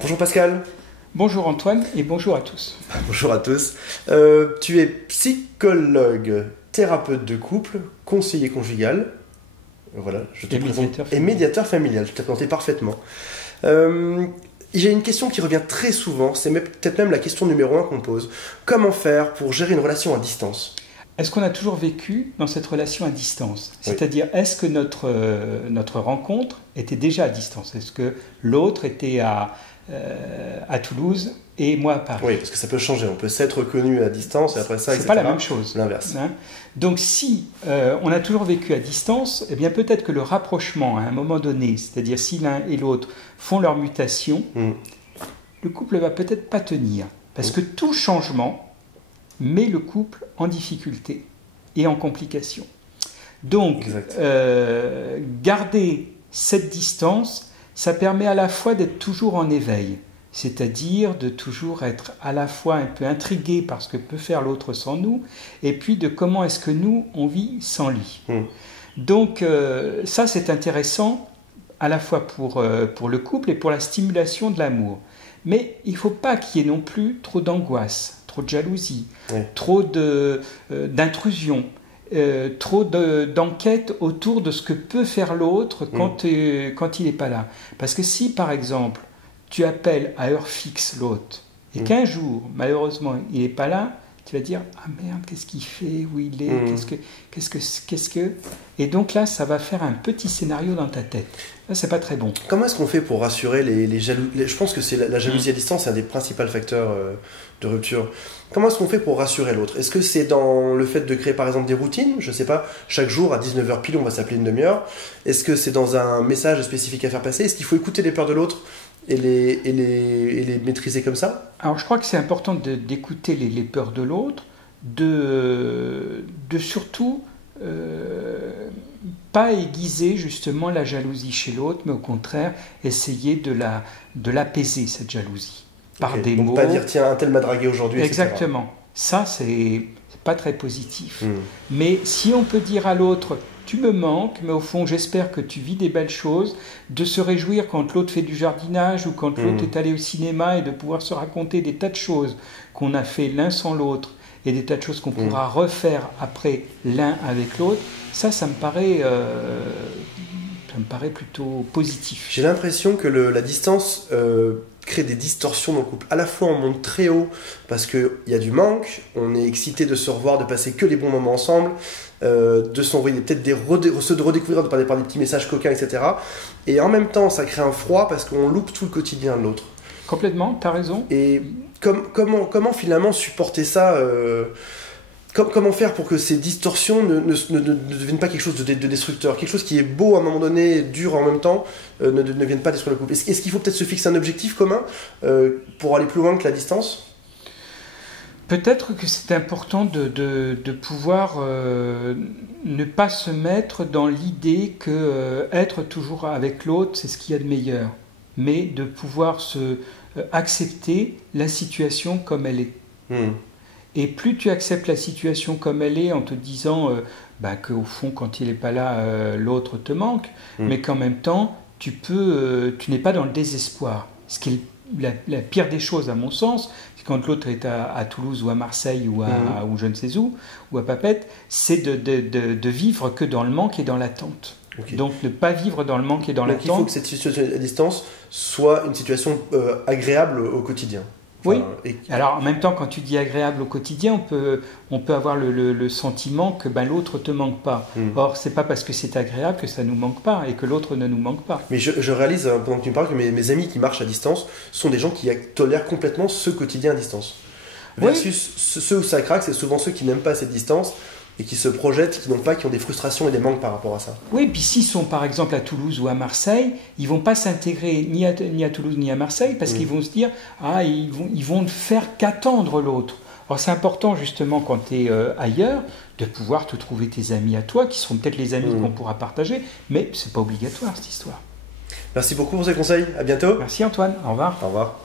Bonjour Pascal. Bonjour Antoine et bonjour à tous. Bonjour à tous. Tu es psychologue, thérapeute de couple, conseiller conjugal. Voilà, je te présente. Et médiateur familial. Tu t'as présenté parfaitement. J'ai une question qui revient très souvent, c'est peut-être même la question numéro 1 qu'on pose. Comment faire pour gérer une relation à distance ? Est-ce qu'on a toujours vécu dans cette relation à distance ? Oui. C'est-à-dire, est-ce que notre rencontre était déjà à distance ? Est-ce que l'autre était à Toulouse et moi à Paris ? Oui, parce que ça peut changer. On peut s'être connu à distance et après ça, c'est pas la même chose. L'inverse. Hein ? Donc si on a toujours vécu à distance, eh bien peut-être que le rapprochement à un moment donné, c'est-à-dire si l'un et l'autre font leur mutation, le couple va peut-être pas tenir. Parce que tout changement met le couple en difficulté et en complication. Donc, garder cette distance, ça permet à la fois d'être toujours en éveil, c'est-à-dire de toujours être à la fois un peu intrigué par ce que peut faire l'autre sans nous, et puis de comment est-ce que nous, on vit sans lui. Donc, ça, c'est intéressant à la fois pour le couple et pour la stimulation de l'amour. Mais il ne faut pas qu'il y ait non plus trop d'angoisse, trop de jalousie, trop d'intrusion, trop d'enquête autour de ce que peut faire l'autre quand il n'est pas là. Parce que si, par exemple, tu appelles à heure fixe l'autre, et qu'un jour, malheureusement, il n'est pas là, tu vas dire « Ah merde, qu'est-ce qu'il fait ? Où il est ? Qu'est-ce que… » Et donc là, ça va faire un petit scénario dans ta tête. Là, c'est pas très bon. Comment est-ce qu'on fait pour rassurer les jaloux ? Je pense que c'est la jalousie à distance, c'est un des principaux facteurs de rupture. Comment est-ce qu'on fait pour rassurer l'autre ? Est-ce que c'est dans le fait de créer par exemple des routines ? Je sais pas, chaque jour à 19h pile, on va s'appeler une demi-heure. Est-ce que c'est dans un message spécifique à faire passer ? Est-ce qu'il faut écouter les peurs de l'autre et les maîtriser comme ça ? Alors je crois que c'est important d'écouter les peurs de l'autre, de surtout pas aiguiser justement la jalousie chez l'autre, mais au contraire essayer de l'apaiser, cette jalousie, par des mots. Donc pas dire tiens, un tel m'a dragué aujourd'hui, Exactement. etc. Ça, c'est pas très positif. Mais si on peut dire à l'autre tu me manques, mais au fond j'espère que tu vis des belles choses, de se réjouir quand l'autre fait du jardinage ou quand l'autre est allé au cinéma et de pouvoir se raconter des tas de choses qu'on a fait l'un sans l'autre et des tas de choses qu'on pourra refaire après l'un avec l'autre, ça me paraît plutôt positif. J'ai l'impression que la distance crée des distorsions dans le couple. À la fois on monte très haut parce qu'il y a du manque, on est excité de se revoir, de passer que les bons moments ensemble, de s'envoyer peut-être de redécouvrir par des petits messages coquins, etc. Et en même temps ça crée un froid parce qu'on loupe tout le quotidien de l'autre. Complètement, t'as raison. Et comment finalement supporter ça Comment faire pour que ces distorsions ne deviennent pas quelque chose de destructeur, quelque chose qui est beau à un moment donné, dur en même temps, ne vienne pas détruire le couple. Est-ce qu'il faut peut-être se fixer un objectif commun pour aller plus loin que la distance ? Peut-être que c'est important de pouvoir ne pas se mettre dans l'idée que être toujours avec l'autre, c'est ce qu'il y a de meilleur, mais de pouvoir accepter la situation comme elle est. Et plus tu acceptes la situation comme elle est en te disant qu'au fond, quand il n'est pas là, l'autre te manque, mais qu'en même temps, tu n'es pas dans le désespoir. Ce qui est la pire des choses, à mon sens, c'est quand l'autre est à Toulouse ou à Marseille ou je ne sais où, ou à Papette, c'est de vivre que dans le manque et dans l'attente. Donc ne pas vivre dans le manque et dans l'attente. Donc il faut que cette situation à distance soit une situation agréable au quotidien. Oui, alors en même temps, quand tu dis agréable au quotidien, on peut avoir le sentiment que l'autre ne te manque pas. Or, ce n'est pas parce que c'est agréable que ça ne nous manque pas et que l'autre ne nous manque pas. Mais je réalise, pendant que tu me parles, que mes amis qui marchent à distance sont des gens qui tolèrent complètement ce quotidien à distance. Versus ceux où ça craque, c'est souvent ceux qui n'aiment pas cette distance et qui se projettent, qui ont des frustrations et des manques par rapport à ça. Oui, puis s'ils sont par exemple à Toulouse ou à Marseille, ils ne vont pas s'intégrer ni à Toulouse ni à Marseille parce qu'ils vont se dire ils vont ne faire qu'attendre l'autre. Alors c'est important justement quand tu es ailleurs de pouvoir te trouver tes amis à toi qui seront peut-être les amis qu'on pourra partager, mais ce n'est pas obligatoire cette histoire. Merci beaucoup pour ces conseils, à bientôt. Merci Antoine, au revoir. Au revoir.